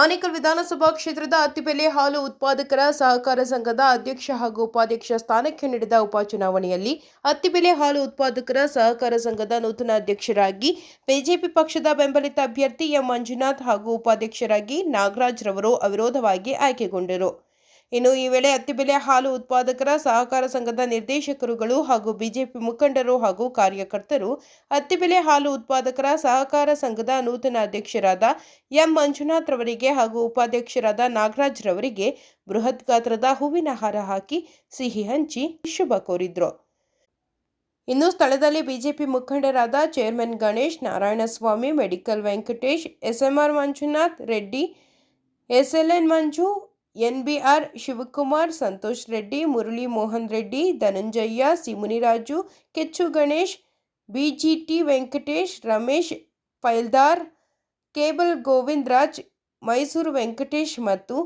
ಆನೇಕಲ್ ವಿಧಾನಸಭಾ ಕ್ಷೇತ್ರದ ಅತ್ತಿಬೆಲೆ ಹಾಲು ಉತ್ಪಾದಕರ ಸಹಕಾರ ಸಂಘದ ಅಧ್ಯಕ್ಷ ಹಾಗೂ ಉಪಾಧ್ಯಕ್ಷ ಸ್ಥಾನಕ್ಕೆ ನಡೆದ ಉಪಚುನಾವಣೆಯಲ್ಲಿ ಅತ್ತಿಬೆಲೆ ಹಾಲು ಉತ್ಪಾದಕರ ಸಹಕಾರ ಸಂಘದ ನೂತನ ಅಧ್ಯಕ್ಷರಾಗಿ ಬಿಜೆಪಿ ಪಕ್ಷದ ಬೆಂಬಲಿತ ಅಭ್ಯರ್ಥಿ ಎಂ ಮಂಜುನಾಥ್ ಹಾಗೂ ಉಪಾಧ್ಯಕ್ಷರಾಗಿ ನಾಗರಾಜ್ ರವರು ಅವಿರೋಧವಾಗಿ ಆಯ್ಕೆಗೊಂಡರು. ಇನ್ನು ಈ ವೇಳೆ ಅತ್ತಿಬೆಲೆ ಹಾಲು ಉತ್ಪಾದಕರ ಸಹಕಾರ ಸಂಘದ ನಿರ್ದೇಶಕರುಗಳು ಹಾಗೂ ಬಿಜೆಪಿ ಮುಖಂಡರು ಹಾಗೂ ಕಾರ್ಯಕರ್ತರು ಅತ್ತಿಬೆಲೆ ಹಾಲು ಉತ್ಪಾದಕರ ಸಹಕಾರ ಸಂಘದ ನೂತನ ಅಧ್ಯಕ್ಷರಾದ ಎಂ ಮಂಜುನಾಥ್ ರವರಿಗೆ ಹಾಗೂ ಉಪಾಧ್ಯಕ್ಷರಾದ ನಾಗರಾಜ್ ರವರಿಗೆ ಬೃಹತ್ ಗಾತ್ರದ ಹೂವಿನ ಹಾರ ಹಾಕಿ ಸಿಹಿ ಹಂಚಿ ಶುಭ ಕೋರಿದ್ರು. ಇನ್ನು ಸ್ಥಳದಲ್ಲಿ ಬಿಜೆಪಿ ಮುಖಂಡರಾದ chairman Ganesh, Narayanaswamy, medical Venkatesh, SMR Manjunath Reddy, SLN Manju, NBR Shivakumar, Santosh Reddy, Murali Mohan Reddy, Dhananjaya, C Muniraju, Kechchu Ganesh, BGT Venkatesh, Ramesh Pyldar, cable Govind Raj, Mysuru Venkatesh ಮತ್ತು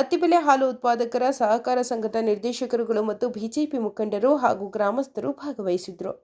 ಅತ್ತಿಬೆಲೆ ಹಾಲು ಉತ್ಪಾದಕರ ಸಹಕಾರ ಸಂಘದ ನಿರ್ದೇಶಕರುಗಳು ಮತ್ತು ಬಿಜೆಪಿ ಮುಖಂಡರು ಹಾಗೂ ಗ್ರಾಮಸ್ಥರು ಭಾಗವಹಿಸಿದ್ರು.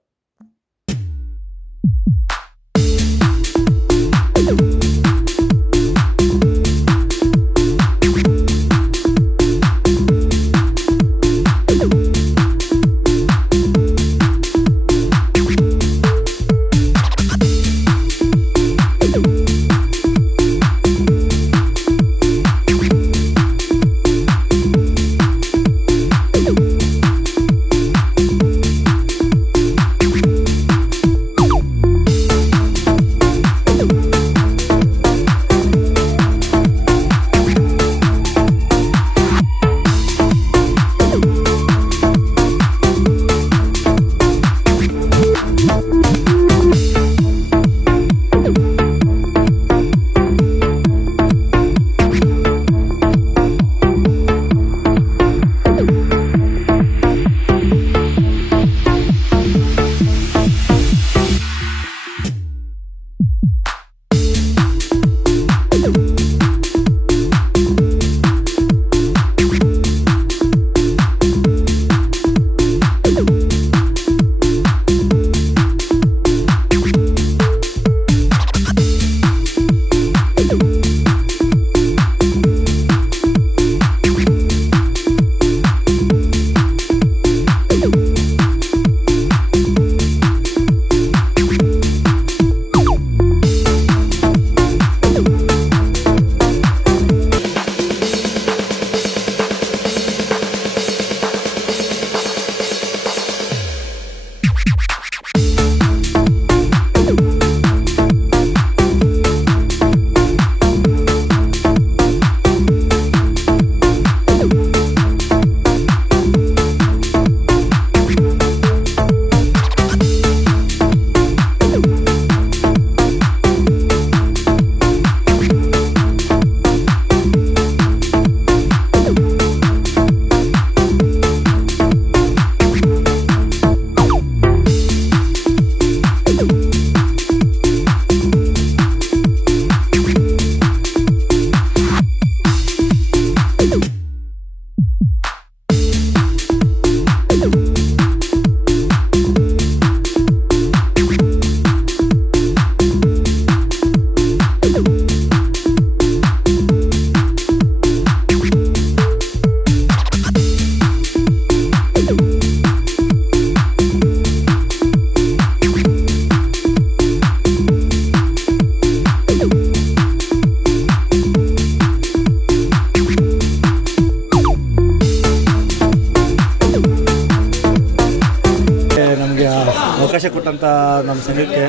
ಅವಕಾಶ ಕೊಟ್ಟಂಥ ನಮ್ಮ ಸಂಘಕ್ಕೆ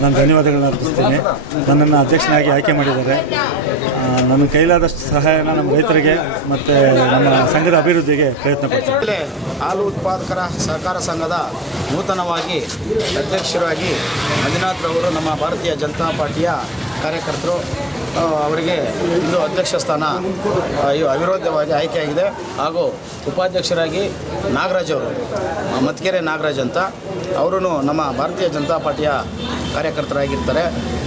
ನಾನು ಧನ್ಯವಾದಗಳನ್ನ ಅರ್ಪಿಸ್ತೀನಿ. ನನ್ನನ್ನು ಅಧ್ಯಕ್ಷನಾಗಿ ಆಯ್ಕೆ ಮಾಡಿದ್ದಾರೆ. ನನ್ನ ಕೈಲಾದಷ್ಟು ಸಹಾಯನ ನಮ್ಮ ರೈತರಿಗೆ ಮತ್ತು ನಮ್ಮ ಸಂಘದ ಅಭಿವೃದ್ಧಿಗೆ ಪ್ರಯತ್ನ ಪಡ್ತೀನಿ. ಹಾಲು ಉತ್ಪಾದಕರ ಸಹಕಾರ ಸಂಘದ ನೂತನವಾಗಿ ಅಧ್ಯಕ್ಷರಾಗಿ ಮಂಜುನಾಥ್ ರವರು ನಮ್ಮ ಭಾರತೀಯ ಜನತಾ ಪಾರ್ಟಿಯ ಕಾರ್ಯಕರ್ತರು, ಅವರಿಗೆ ಇಂದು ಅಧ್ಯಕ್ಷ ಸ್ಥಾನ ಅವಿರೋಧವಾಗಿ ಆಯ್ಕೆಯಾಗಿದೆ. ಹಾಗೂ ಉಪಾಧ್ಯಕ್ಷರಾಗಿ ನಾಗರಾಜ್ ಅವರು, ಮತ್ಕೆರೆ ನಾಗರಾಜ್ ಅಂತ, ಅವರು ನಮ್ಮ ಭಾರತೀಯ ಜನತಾ ಪಾರ್ಟಿಯ ಕಾರ್ಯಕರ್ತರಾಗಿರ್ತಾರೆ.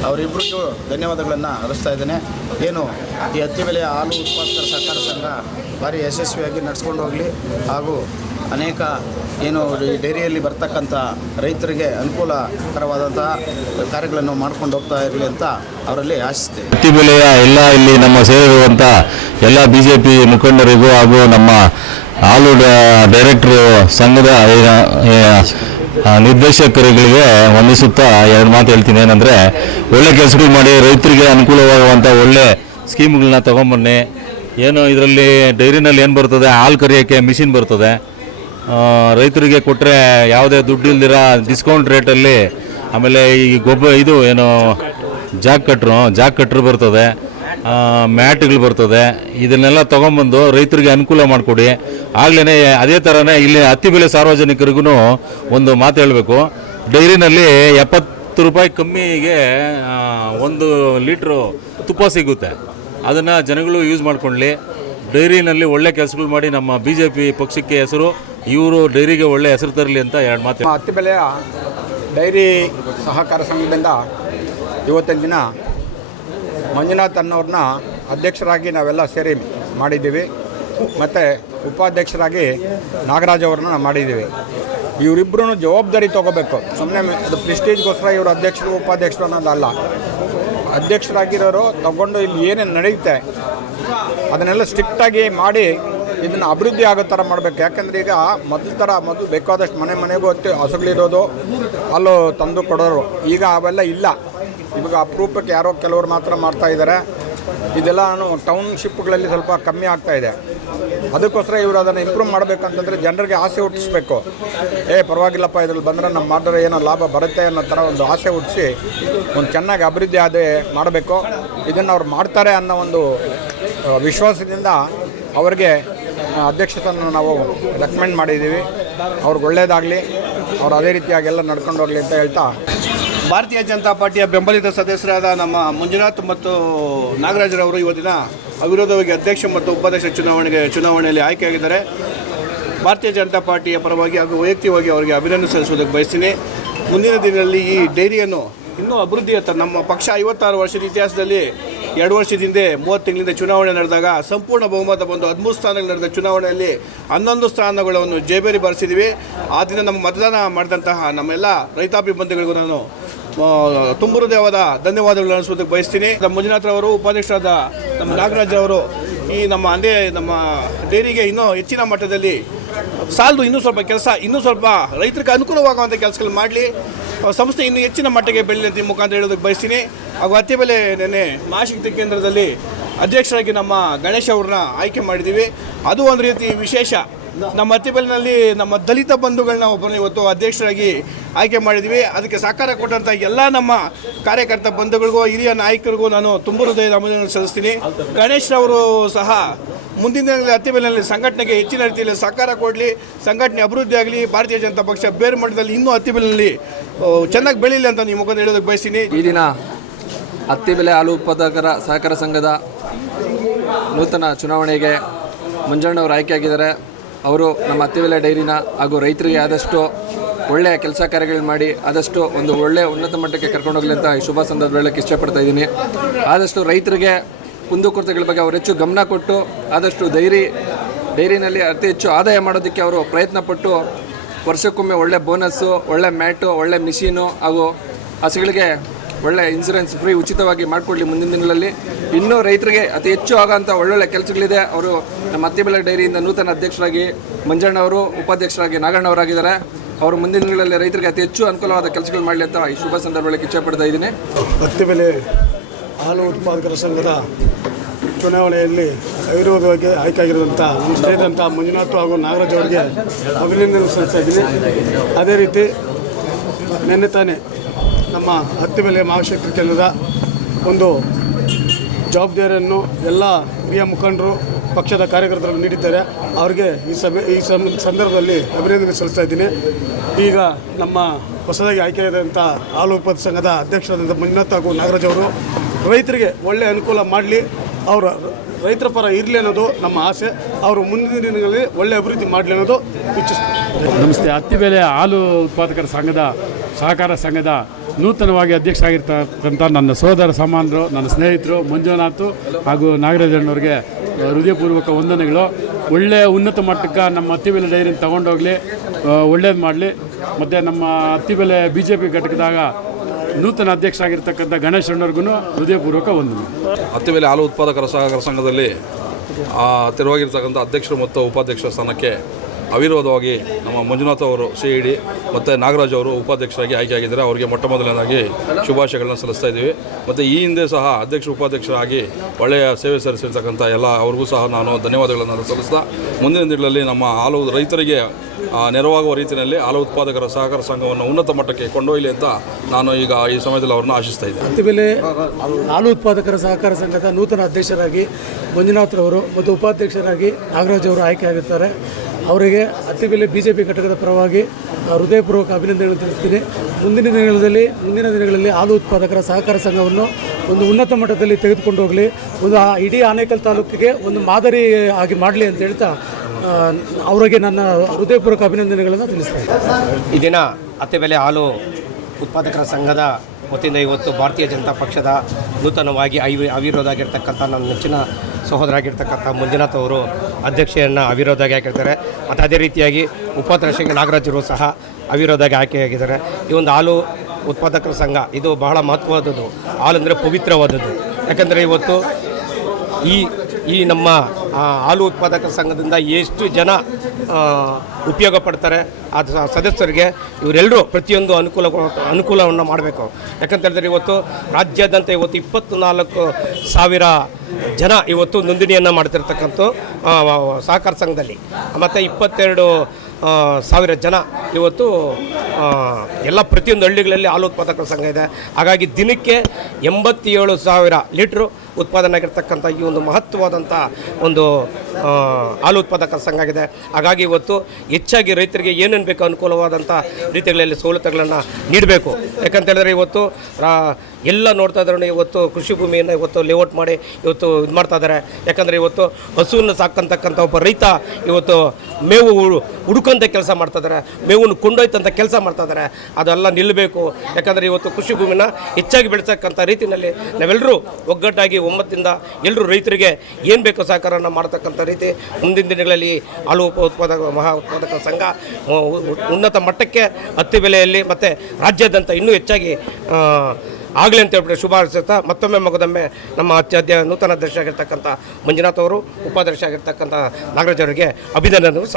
ಅವರಿಬ್ಬರಿಗೂ ಧನ್ಯವಾದಗಳನ್ನು ಅರ್ಪಿಸ್ತಾ ಇದ್ದೇನೆ. ಏನು ಈ ಅತ್ತಿಬೆಲೆ ಹಾಲು ಉತ್ಪಾದಕರ ಸಹಕಾರ ಸಂಘ ಭಾರಿ ಯಶಸ್ವಿಯಾಗಿ ನಡೆಸ್ಕೊಂಡು ಹೋಗಲಿ ಹಾಗೂ ಅನೇಕ ಏನು ಈ ಡೈರಿಯಲ್ಲಿ ಬರ್ತಕ್ಕಂಥ ರೈತರಿಗೆ ಅನುಕೂಲಕರವಾದಂತಹ ಕಾರ್ಯಗಳನ್ನು ಮಾಡ್ಕೊಂಡು ಹೋಗ್ತಾ ಇರಲಿ ಅಂತ ಅವರಲ್ಲಿ ಆಶಿಸ್ತೇವೆ. ಹತ್ತಿ ಬೆಲೆಯ ಎಲ್ಲ ಇಲ್ಲಿ ನಮ್ಮ ಸೇರಿರುವಂಥ ಎಲ್ಲ BJP ಮುಖಂಡರಿಗೂ ಹಾಗೂ ನಮ್ಮ ಹಾಲು ಡೈರೆಕ್ಟ್ರು ಸಂಘದ ನಿರ್ದೇಶಕರುಗಳಿಗೆ ವಂದಿಸುತ್ತಾ ಎರಡು ಮಾತು ಹೇಳ್ತೀನಿ. ಏನಂದರೆ ಒಳ್ಳೆ ಕೆಲಸಗಳು ಮಾಡಿ ರೈತರಿಗೆ ಅನುಕೂಲವಾಗುವಂಥ ಒಳ್ಳೆ ಸ್ಕೀಮ್ಗಳನ್ನ ತೊಗೊಂಬನ್ನಿ. ಏನು ಇದರಲ್ಲಿ ಡೈರಿನಲ್ಲಿ ಏನು ಬರ್ತದೆ, ಹಾಲು ಕರಿಯೋಕ್ಕೆ ಮಿಷಿನ್ ಬರ್ತದೆ. ರೈತರಿಗೆ ಕೊಟ್ಟರೆ ಯಾವುದೇ ದುಡ್ಡು ಇಲ್ದಿರ ಡಿಸ್ಕೌಂಟ್ ರೇಟಲ್ಲಿ, ಆಮೇಲೆ ಈ ಇದು ಏನು ಜಾಕ್ ಕಟ್ರು ಬರ್ತದೆ, ಮ್ಯಾಟ್ಗಳು ಬರ್ತದೆ. ಇದನ್ನೆಲ್ಲ ತೊಗೊಂಬಂದು ರೈತರಿಗೆ ಅನುಕೂಲ ಮಾಡಿಕೊಡಿ. ಆಗಲೇ ಅದೇ ಥರನೇ ಇಲ್ಲಿ ಹತ್ತಿ ಬೆಲೆ ಸಾರ್ವಜನಿಕರಿಗೂ ಒಂದು ಮಾತು ಹೇಳಬೇಕು. ಡೈರಿನಲ್ಲಿ 70 ರೂಪಾಯಿ ಕಮ್ಮಿಗೆ 1 ಲೀಟ್ರು ತುಪ್ಪ ಸಿಗುತ್ತೆ. ಅದನ್ನು ಜನಗಳು ಯೂಸ್ ಮಾಡ್ಕೊಳ್ಳಿ. ಡೈರಿನಲ್ಲಿ ಒಳ್ಳೆ ಕೆಲಸಗಳು ಮಾಡಿ ನಮ್ಮ BJP ಪಕ್ಷಕ್ಕೆ ಹೆಸರು, ಇವರು ಡೈರಿಗೆ ಒಳ್ಳೆ ಹೆಸರು ತರಲಿ ಅಂತ ಎರಡು ಮಾತು. ಹತ್ತಿ ಬೆಲೆಯ ಡೈರಿ ಸಹಕಾರ ಸಂಘದಿಂದ ಇವತ್ತಿನ ದಿನ ಮಂಜುನಾಥ್ ಅನ್ನೋರನ್ನ ಅಧ್ಯಕ್ಷರಾಗಿ ನಾವೆಲ್ಲ ಸೇರಿ ಮಾಡಿದ್ದೀವಿ. ಮತ್ತು ಉಪಾಧ್ಯಕ್ಷರಾಗಿ ನಾಗರಾಜ್ ಅವ್ರನ್ನ ಮಾಡಿದ್ದೀವಿ. ಇವರಿಬ್ಬರೂ ಜವಾಬ್ದಾರಿ ತೊಗೋಬೇಕು. ಸುಮ್ಮನೆ ಅದು ಪ್ರೆಸ್ಟೀಜ್ಗೋಸ್ಕರ ಇವರು ಅಧ್ಯಕ್ಷರು ಉಪಾಧ್ಯಕ್ಷರು ಅನ್ನೋದಲ್ಲ. ಅಧ್ಯಕ್ಷರಾಗಿರೋರು ತಗೊಂಡು ಇಲ್ಲಿ ಏನೇನು ನಡೆಯುತ್ತೆ ಅದನ್ನೆಲ್ಲ ಸ್ಟ್ರಿಕ್ಟಾಗಿ ಮಾಡಿ ಇದನ್ನು ಅಭಿವೃದ್ಧಿ ಆಗೋ ಥರ ಮಾಡಬೇಕು. ಯಾಕೆಂದರೆ ಈಗ ಮೊದಲು ಬೇಕಾದಷ್ಟು ಮನೆಗೂ ಹಸುಗಳಿರೋದು, ಅಲ್ಲೂ ತಂದು ಕೊಡೋರು. ಈಗ ಅವೆಲ್ಲ ಇಲ್ಲ. ಇವಾಗ ಅಪರೂಪಕ್ಕೆ ಯಾರೋ ಕೆಲವರು ಮಾತ್ರ ಮಾಡ್ತಾಯಿದ್ದಾರೆ. ಇದೆಲ್ಲ ಟೌನ್ಶಿಪ್ಗಳಲ್ಲಿ ಸ್ವಲ್ಪ ಕಮ್ಮಿ ಆಗ್ತಾಯಿದೆ. ಅದಕ್ಕೋಸ್ಕರ ಇವರು ಅದನ್ನು ಇಂಪ್ರೂವ್ ಮಾಡಬೇಕಂತಂದರೆ ಜನರಿಗೆ ಆಸೆ ಹುಟ್ಟಿಸ್ಬೇಕು. ಪರವಾಗಿಲ್ಲಪ್ಪ, ಇದ್ರಲ್ಲಿ ಬಂದರೆ ನಮ್ಮ ಮಾಡಿದ್ರೆ ಏನೋ ಲಾಭ ಬರುತ್ತೆ ಅನ್ನೋ ಥರ ಒಂದು ಆಸೆ ಹುಟ್ಟಿಸಿ ಒಂದು ಚೆನ್ನಾಗಿ ಅಭಿವೃದ್ಧಿ ಮಾಡಬೇಕು. ಇದನ್ನು ಅವ್ರು ಮಾಡ್ತಾರೆ ಅನ್ನೋ ಒಂದು ವಿಶ್ವಾಸದಿಂದ ಅವರಿಗೆ ಅಧ್ಯಕ್ಷತೆಯನ್ನು ನಾವು ರೆಕಮೆಂಡ್ ಮಾಡಿದ್ದೀವಿ. ಅವ್ರಿಗೆ ಒಳ್ಳೆಯದಾಗಲಿ, ಅವ್ರು ಅದೇ ರೀತಿಯಾಗಿ ಎಲ್ಲ ನಡ್ಕೊಂಡು ಹೋಗಲಿ ಅಂತ ಹೇಳ್ತಾ, ಭಾರತೀಯ ಜನತಾ ಪಾರ್ಟಿಯ ಬೆಂಬಲಿತ ಸದಸ್ಯರಾದ ನಮ್ಮ ಮಂಜುನಾಥ್ ಮತ್ತು ನಾಗರಾಜರವರು ಇವತ್ತಿನ ಅವಿರೋಧವಾಗಿ ಅಧ್ಯಕ್ಷ ಮತ್ತು ಉಪಾಧ್ಯಕ್ಷ ಚುನಾವಣೆಯಲ್ಲಿ ಆಯ್ಕೆಯಾಗಿದ್ದಾರೆ. ಭಾರತೀಯ ಜನತಾ ಪಾರ್ಟಿಯ ಪರವಾಗಿ ಹಾಗೂ ವೈಯಕ್ತಿಕವಾಗಿ ಅವರಿಗೆ ಅಭಿನಂದನೆ ಸಲ್ಲಿಸೋದಕ್ಕೆ ಬಯಸ್ತೀನಿ. ಮುಂದಿನ ದಿನದಲ್ಲಿ ಈ ಡೈರಿಯನ್ನು ಇನ್ನೂ ಅಭಿವೃದ್ಧಿಯತ್ತ ನಮ್ಮ ಪಕ್ಷ 56 ವರ್ಷದ ಇತಿಹಾಸದಲ್ಲಿ 2 ವರ್ಷದಿಂದ 30 ತಿಂಗಳಿಂದ ಚುನಾವಣೆ ನಡೆದಾಗ ಸಂಪೂರ್ಣ ಬಹುಮತ ಬಂದು 13 ಸ್ಥಾನಗಳು ನಡೆದ ಚುನಾವಣೆಯಲ್ಲಿ 11 ಸ್ಥಾನಗಳನ್ನು ಜೇಬೇರಿ ಬಾರಿಸಿದ್ದೀವಿ. ಆ ದಿನ ನಮ್ಮ ಮತದಾನ ಮಾಡಿದಂತಹ ನಮ್ಮೆಲ್ಲ ರೈತಾಪಿ ಬಂಧುಗಳಿಗೂ ನಾನು ತುಂಬ ಹೃದಯವಾದ ಧನ್ಯವಾದಗಳನ್ನು ಅನಿಸೋದಕ್ಕೆ ಬಯಸ್ತೀನಿ. ನಮ್ಮ ಮಂಜುನಾಥ್ರವರು, ಉಪಾಧ್ಯಕ್ಷರಾದ ನಮ್ಮ ನಾಗರಾಜ್ ಅವರು ಈ ನಮ್ಮ ಡೈರಿಗೆ ಇನ್ನೂ ಹೆಚ್ಚಿನ ಮಟ್ಟದಲ್ಲಿ ಸಾಲದು ಇನ್ನೂ ಸ್ವಲ್ಪ ರೈತರಿಗೆ ಅನುಕೂಲವಾಗುವಂಥ ಕೆಲಸಗಳು ಮಾಡಲಿ, ಸಂಸ್ಥೆ ಇನ್ನೂ ಹೆಚ್ಚಿನ ಮಟ್ಟಿಗೆ ಬೆಳೀಲಿ ಅಂತ ಮುಖಾಂತರ ಹೇಳೋದಕ್ಕೆ ಬಯಸ್ತೀನಿ. ಹಾಗೂ ಹತ್ತಿ ಬೆಲೆ ನೆನ್ನೆ ಮಹಾಶಕ್ತಿ ಕೇಂದ್ರದಲ್ಲಿ ಅಧ್ಯಕ್ಷರಾಗಿ ನಮ್ಮ ಗಣೇಶ್ ಅವ್ರನ್ನ ಆಯ್ಕೆ ಮಾಡಿದ್ದೀವಿ. ಅದು ಒಂದು ರೀತಿ ವಿಶೇಷ. ನಮ್ಮ ಹತ್ತಿ ಬೆಲೆನಲ್ಲಿ ನಮ್ಮ ದಲಿತ ಬಂಧುಗಳನ್ನ ಒಬ್ಬರನ್ನ ಇವತ್ತು ಅಧ್ಯಕ್ಷರಾಗಿ ಆಯ್ಕೆ ಮಾಡಿದ್ದೀವಿ. ಅದಕ್ಕೆ ಸಹಕಾರ ಕೊಟ್ಟಂಥ ಎಲ್ಲ ನಮ್ಮ ಕಾರ್ಯಕರ್ತ ಬಂಧುಗಳಿಗೂ ಹಿರಿಯ ನಾಯಕರಿಗೂ ನಾನು ತುಂಬ ಹೃದಯದ ಅಭಿನಂದನೆ ಸಲ್ಲಿಸ್ತೀನಿ. ಗಣೇಶ್ ಅವರು ಸಹ ಮುಂದಿನ ದಿನಗಳಲ್ಲಿ ಹತ್ತಿ ಬೆಲೆಯಲ್ಲಿ ಸಂಘಟನೆಗೆ ಹೆಚ್ಚಿನ ರೀತಿಯಲ್ಲಿ ಸಹಕಾರ ಕೊಡಲಿ, ಸಂಘಟನೆ ಅಭಿವೃದ್ಧಿ ಆಗಲಿ, ಭಾರತೀಯ ಜನತಾ ಪಕ್ಷ ಬೇರೆ ಮಟ್ಟದಲ್ಲಿ ಇನ್ನೂ ಹತ್ತಿ ಬೆಲೆಯಲ್ಲಿ ಚೆನ್ನಾಗಿ ಬೆಳೀಲಿ ಅಂತ ನೀವು ಮುಖಾಂತರ ಹೇಳೋದಕ್ಕೆ ಬಯಸ್ತೀನಿ. ಈ ದಿನ ಹತ್ತಿ ಬೆಲೆ ಹಾಲು ಉತ್ಪಾದಕರ ಸಹಕಾರ ಸಂಘದ ನೂತನ ಚುನಾವಣೆಗೆ ಮಂಜಣ್ಣವರು ಆಯ್ಕೆಯಾಗಿದ್ದಾರೆ. ಅವರು ನಮ್ಮ ಹತ್ತಿ ಬೆಲೆ ಡೈರಿನ ಹಾಗೂ ರೈತರಿಗೆ ಆದಷ್ಟು ಒಳ್ಳೆಯ ಕೆಲಸ ಕಾರ್ಯಗಳು ಮಾಡಿ ಆದಷ್ಟು ಒಂದು ಒಳ್ಳೆಯ ಉನ್ನತ ಮಟ್ಟಕ್ಕೆ ಕರ್ಕೊಂಡೋಗಲಿ ಅಂತ ಈ ಶುಭ ಸಂದರ್ಭ ಹೇಳಕ್ಕೆ ಇಷ್ಟಪಡ್ತಾ ಇದ್ದೀನಿ. ಆದಷ್ಟು ರೈತರಿಗೆ ಕುಂದುಕೊರತೆಗಳ ಬಗ್ಗೆ ಅವರು ಹೆಚ್ಚು ಗಮನ ಕೊಟ್ಟು ಆದಷ್ಟು ಡೈರಿನಲ್ಲಿ ಅತಿ ಹೆಚ್ಚು ಆದಾಯ ಮಾಡೋದಕ್ಕೆ ಅವರು ಪ್ರಯತ್ನಪಟ್ಟು ವರ್ಷಕ್ಕೊಮ್ಮೆ ಒಳ್ಳೆ ಬೋನಸ್ಸು, ಒಳ್ಳೆ ಮ್ಯಾಟು, ಒಳ್ಳೆ ಮಿಷಿನು ಹಾಗೂ ಹಸುಗಳಿಗೆ ಒಳ್ಳೆ ಇನ್ಸೂರೆನ್ಸ್ ಫ್ರೀ ಉಚಿತವಾಗಿ ಮಾಡಿಕೊಡ್ಲಿ. ಮುಂದಿನ ದಿನಗಳಲ್ಲಿ ಇನ್ನೂ ರೈತರಿಗೆ ಅತಿ ಹೆಚ್ಚು ಆಗೋಂಥ ಒಳ್ಳೊಳ್ಳೆ ಕೆಲಸಗಳಿದೆ. ಅವರು ನಮ್ಮ ಹತ್ತಿ ಬೆಲೆ ಡೈರಿಯಿಂದ ನೂತನ ಅಧ್ಯಕ್ಷರಾಗಿ ಮಂಜಣ್ಣವರು, ಉಪಾಧ್ಯಕ್ಷರಾಗಿ ನಾಗಣ್ಣವರಾಗಿದ್ದಾರೆ. ಅವರು ಮುಂದಿನ ದಿನಗಳಲ್ಲಿ ರೈತರಿಗೆ ಅತಿ ಹೆಚ್ಚು ಅನುಕೂಲವಾದ ಕೆಲಸಗಳು ಮಾಡಲಿ ಅಂತ ಈ ಶುಭ ಸಂದರ್ಭದಲ್ಲಿ ಇಚ್ಛೆಪಡ್ತಾ ಇದ್ದೀನಿ. ಹತ್ತಿ ಬೆಲೆ ಹಾಲು ಉತ್ಪಾದಕರ ಸಂಘದ ಚುನಾವಣೆಯಲ್ಲಿ ಅವಿರೋಧವಾಗಿ ಆಯ್ಕೆಯಾಗಿರುವಂಥ ನಮ್ಮ ಸ್ನೇಹಿತರಂಥ ಮಂಜುನಾಥ್ ಹಾಗೂ ನಾಗರಾಜ್ ಅವರಿಗೆ ಅಭಿನಂದನೆ ಸಲ್ಲಿಸ್ತಾ ಇದ್ದೀನಿ. ಅದೇ ರೀತಿ ನಿನ್ನೆ ತಾನೇ ನಮ್ಮ ಹತ್ತಿ ಬೆಲೆ ಮಹಾಶಕ್ತಿ ಕೇಂದ್ರದ ಒಂದು ಜವಾಬ್ದಾರಿಯನ್ನು ಎಲ್ಲ ಹಿರಿಯ ಮುಖಂಡರು, ಪಕ್ಷದ ಕಾರ್ಯಕರ್ತರು ನೀಡಿದ್ದಾರೆ. ಅವರಿಗೆ ಈ ಸಂದರ್ಭದಲ್ಲಿ ಅಭಿನಂದನೆ ಸಲ್ಲಿಸ್ತಾ ಇದ್ದೀನಿ. ಈಗ ನಮ್ಮ ಹೊಸದಾಗಿ ಆಯ್ಕೆಯಾದಂಥ ಹಾಲು ಉತ್ಪಾದಕ ಸಂಘದ ಅಧ್ಯಕ್ಷರಾದಂಥ ಮಂಜುನಾಥ್ ಹಾಗೂ ನಾಗರಾಜ್ ಅವರು ರೈತರಿಗೆ ಒಳ್ಳೆಯ ಅನುಕೂಲ ಮಾಡಲಿ, ಅವರ ರೈತರ ಪರ ಇರಲಿ ಅನ್ನೋದು ನಮ್ಮ ಆಸೆ. ಅವರು ಮುಂದಿನ ದಿನಗಳಲ್ಲಿ ಒಳ್ಳೆಯ ಅಭಿವೃದ್ಧಿ ಮಾಡಲಿ ಅನ್ನೋದು ಇಚ್ಛಿಸ್ತಾರೆ. ನಮಸ್ತೆ. ಹತ್ತಿ ಬೆಲೆ ಹಾಲು ಉತ್ಪಾದಕರ ಸಂಘದ ಸಹಕಾರ ಸಂಘದ ನೂತನವಾಗಿ ಅಧ್ಯಕ್ಷ ಆಗಿರ್ತಕ್ಕಂಥ ನನ್ನ ಸೋದರ ಸಮಾನರು, ನನ್ನ ಸ್ನೇಹಿತರು ಮಂಜುನಾಥ್ ಹಾಗೂ ನಾಗರಾಜಣ್ಣವ್ರಿಗೆ ಹೃದಯಪೂರ್ವಕ ವಂದನೆಗಳು. ಒಳ್ಳೆಯ ಉನ್ನತ ಮಟ್ಟಕ್ಕೆ ನಮ್ಮ ಅತ್ತಿಬೆಲೆ ಡೈರಿನ ತಗೊಂಡೋಗಲಿ, ಒಳ್ಳೇದು ಮಾಡಲಿ. ಮತ್ತು ನಮ್ಮ ಅತ್ತಿಬೆಲೆ BJP ಘಟಕದಾಗ ನೂತನ ಅಧ್ಯಕ್ಷ ಆಗಿರ್ತಕ್ಕಂಥ ಗಣೇಶ್ ಅಣ್ಣವ್ರಿಗೂ ಹೃದಯಪೂರ್ವಕ ವಂದನೆ. ಅತ್ತಿಬೆಲೆ ಹಾಲು ಉತ್ಪಾದಕರ ಸಹಕಾರ ಸಂಘದಲ್ಲಿ ತೆರವಾಗಿರ್ತಕ್ಕಂಥ ಅಧ್ಯಕ್ಷರು ಮತ್ತು ಉಪಾಧ್ಯಕ್ಷರ ಸ್ಥಾನಕ್ಕೆ ಅವಿರೋಧವಾಗಿ ನಮ್ಮ ಮಂಜುನಾಥ್ ಅವರು CID ಮತ್ತು ನಾಗರಾಜ್ ಅವರು ಉಪಾಧ್ಯಕ್ಷರಾಗಿ ಆಯ್ಕೆಯಾಗಿದ್ದಾರೆ. ಅವರಿಗೆ ಮೊಟ್ಟ ಮೊದಲನೇದಾಗಿ ಶುಭಾಶಯಗಳನ್ನ ಸಲ್ಲಿಸ್ತಾ ಇದ್ದೀವಿ. ಮತ್ತು ಈ ಹಿಂದೆ ಸಹ ಅಧ್ಯಕ್ಷರು ಉಪಾಧ್ಯಕ್ಷರಾಗಿ ಒಳ್ಳೆಯ ಸೇವೆ ಸಲ್ಲಿಸಿರ್ತಕ್ಕಂಥ ಎಲ್ಲ ಅವ್ರಿಗೂ ಸಹ ನಾನು ಧನ್ಯವಾದಗಳನ್ನು ಸಲ್ಲಿಸ್ತಾ, ಮುಂದಿನ ದಿನಗಳಲ್ಲಿ ನಮ್ಮ ಹಾಲು ರೈತರಿಗೆ ನೆರವಾಗುವ ರೀತಿಯಲ್ಲಿ ಹಾಲು ಉತ್ಪಾದಕರ ಸಹಕಾರ ಸಂಘವನ್ನು ಉನ್ನತ ಮಟ್ಟಕ್ಕೆ ಕೊಂಡೊಯ್ಯಲಿ ಅಂತ ನಾನು ಈಗ ಈ ಸಮಯದಲ್ಲಿ ಅವ್ರನ್ನ ಆಶಿಸ್ತಾ ಇದ್ದೇನೆ. ಅತ್ತಿಬೆಲೆ ಹಾಲು ಉತ್ಪಾದಕರ ಸಹಕಾರ ಸಂಘದ ನೂತನ ಅಧ್ಯಕ್ಷರಾಗಿ ಮಂಜುನಾಥ್ರವರು ಮತ್ತು ಉಪಾಧ್ಯಕ್ಷರಾಗಿ ನಾಗರಾಜ್ ಅವರು ಆಯ್ಕೆಯಾಗಿರ್ತಾರೆ. ಅವರಿಗೆ ಅತ್ತಿಬೆಲೆ BJP ಘಟಕದ ಪರವಾಗಿ ಹೃದಯಪೂರ್ವಕ ಅಭಿನಂದನೆಗಳನ್ನು ತಿಳಿಸ್ತೀನಿ. ಮುಂದಿನ ದಿನಗಳಲ್ಲಿ ಹಾಲು ಉತ್ಪಾದಕರ ಸಹಕಾರ ಸಂಘವನ್ನು ಒಂದು ಉನ್ನತ ಮಟ್ಟದಲ್ಲಿ ತೆಗೆದುಕೊಂಡು ಹೋಗಲಿ, ಒಂದು ಇಡೀ ಆನೇಕಲ್ ತಾಲೂಕಿಗೆ ಒಂದು ಮಾದರಿ ಆಗಿ ಮಾಡಲಿ ಅಂತ ಹೇಳ್ತಾ ಅವರಿಗೆ ನನ್ನ ಹೃದಯಪೂರ್ವಕ ಅಭಿನಂದನೆಗಳನ್ನು ತಿಳಿಸ್ತೀನಿ. ಈ ದಿನ ಅತ್ತಿಬೆಲೆ ಹಾಲು ಉತ್ಪಾದಕರ ಸಂಘದ ವತಿಯಿಂದ ಇವತ್ತು ಭಾರತೀಯ ಜನತಾ ಪಕ್ಷದ ನೂತನವಾಗಿ ಅವಿರೋಧ ಆಗಿರ್ತಕ್ಕಂಥ ನನ್ನ ನೆಚ್ಚಿನ ಸಹೋದರ ಆಗಿರ್ತಕ್ಕಂಥ ಮಂಜುನಾಥ್ ಅವರು ಅಧ್ಯಕ್ಷೆಯನ್ನು ಅವಿರೋಧವಾಗಿ ಹಾಕಿರ್ತಾರೆ. ಮತ್ತು ಅದೇ ರೀತಿಯಾಗಿ ಉಪಾಧ್ಯಕ್ಷ ನಾಗರಾಜರು ಸಹ ಅವಿರೋಧವಾಗಿ ಆಯ್ಕೆಯಾಗಿದ್ದಾರೆ. ಈ ಒಂದು ಹಾಲು ಉತ್ಪಾದಕರ ಸಂಘ ಇದು ಬಹಳ ಮಹತ್ವವಾದದ್ದು. ಹಾಲು ಅಂದರೆ ಪವಿತ್ರವಾದದ್ದು. ಯಾಕಂದರೆ ಇವತ್ತು ಈ ನಮ್ಮ ಹಾಲು ಉತ್ಪಾದಕರ ಸಂಘದಿಂದ ಎಷ್ಟು ಜನ ಉಪಯೋಗ ಪಡ್ತಾರೆ ಆ ಸದಸ್ಯರಿಗೆ ಇವರೆಲ್ಲರೂ ಪ್ರತಿಯೊಂದು ಅನುಕೂಲವನ್ನು ಮಾಡಬೇಕು. ಯಾಕಂತೇಳಿದ್ರೆ ಇವತ್ತು ರಾಜ್ಯಾದ್ಯಂತ ಇವತ್ತು 24,000 ಜನ ಇವತ್ತು ನೋಂದಣಿಯನ್ನು ಮಾಡ್ತಿರ್ತಕ್ಕಂಥ ಸಹಕಾರ ಸಂಘದಲ್ಲಿ, ಮತ್ತು 22,000 ಜನ ಇವತ್ತು ಎಲ್ಲ ಪ್ರತಿಯೊಂದು ಹಳ್ಳಿಗಳಲ್ಲಿ ಹಾಲು ಉತ್ಪಾದಕರ ಸಂಘ ಇದೆ. ಹಾಗಾಗಿ ದಿನಕ್ಕೆ 87,000 ಲೀಟ್ರು ಉತ್ಪಾದನೆ ಆಗಿರ್ತಕ್ಕಂಥ ಈ ಒಂದು ಮಹತ್ವವಾದಂಥ ಒಂದು ಹಾಲು ಉತ್ಪಾದಕರ ಸಂಘ ಆಗಿದೆ. ಹಾಗಾಗಿ ಇವತ್ತು ಹೆಚ್ಚಾಗಿ ರೈತರಿಗೆ ಏನೇನು ಬೇಕು ಅನುಕೂಲವಾದಂಥ ರೀತಿಗಳಲ್ಲಿ ಸವಲತ್ತುಗಳನ್ನು ನೀಡಬೇಕು. ಯಾಕಂತೇಳಿದ್ರೆ ಇವತ್ತು ಎಲ್ಲ ನೋಡ್ತಾ ಇದ್ದಾರೆ, ಇವತ್ತು ಕೃಷಿ ಭೂಮಿಯನ್ನು ಇವತ್ತು ಲೇಔಟ್ ಮಾಡಿ ಇವತ್ತು ಇದು ಮಾಡ್ತಾ ಇದ್ದಾರೆ. ಯಾಕಂದರೆ ಇವತ್ತು ಹಸುವನ್ನು ಸಾಕಂತಕ್ಕಂಥ ಒಬ್ಬ ರೈತ ಇವತ್ತು ಮೇವು ಹುಡುಕಂತ ಕೆಲಸ ಮಾಡ್ತಾ ಇದ್ದಾರೆ, ಮೇವನ್ನು ಕೊಂಡೊಯ್ತಂಥ ಕೆಲಸ ಮಾಡ್ತಾ ಇದ್ದಾರೆ. ಅದೆಲ್ಲ ನಿಲ್ಲಬೇಕು. ಯಾಕಂದರೆ ಇವತ್ತು ಕೃಷಿ ಭೂಮಿನ ಹೆಚ್ಚಾಗಿ ಬೆಳೆಸಕ್ಕಂಥ ರೀತಿಯಲ್ಲಿ ನಾವೆಲ್ಲರೂ ಒಗ್ಗಟ್ಟಾಗಿ ಒಮ್ಮತ್ತಿಂದ ಎಲ್ಲರೂ ರೈತರಿಗೆ ಏನು ಬೇಕೋ ಸಹಕಾರವನ್ನು ಮಾಡ್ತಕ್ಕಂಥ ರೀತಿ ಮುಂದಿನ ದಿನಗಳಲ್ಲಿ ಹಾಲು ಉತ್ಪಾದಕ ಸಂಘ ಉನ್ನತ ಮಟ್ಟಕ್ಕೆ ಅತ್ತಿಬೆಲೆಯಲ್ಲಿ ಮತ್ತು ರಾಜ್ಯಾದ್ಯಂತ ಇನ್ನೂ ಹೆಚ್ಚಾಗಿ ಆಗಲಿ ಅಂತ ಹೇಳ್ಬಿಟ್ಟು ಶುಭ ಹಾರೈಸುತ್ತಾ ಮತ್ತೊಮ್ಮೆ ಮಗದೊಮ್ಮೆ ನಮ್ಮ ನೂತನ ಅಧ್ಯಕ್ಷ ಆಗಿರ್ತಕ್ಕಂಥ ಮಂಜುನಾಥ್ ಅವರು, ಉಪಾಧ್ಯಕ್ಷ ಆಗಿರ್ತಕ್ಕಂಥ ನಾಗರಾಜ್ ಅವರಿಗೆ ಅಭಿನಂದನೆಯನ್ನು ಸಲ್ಲಿಸ್ತಾರೆ.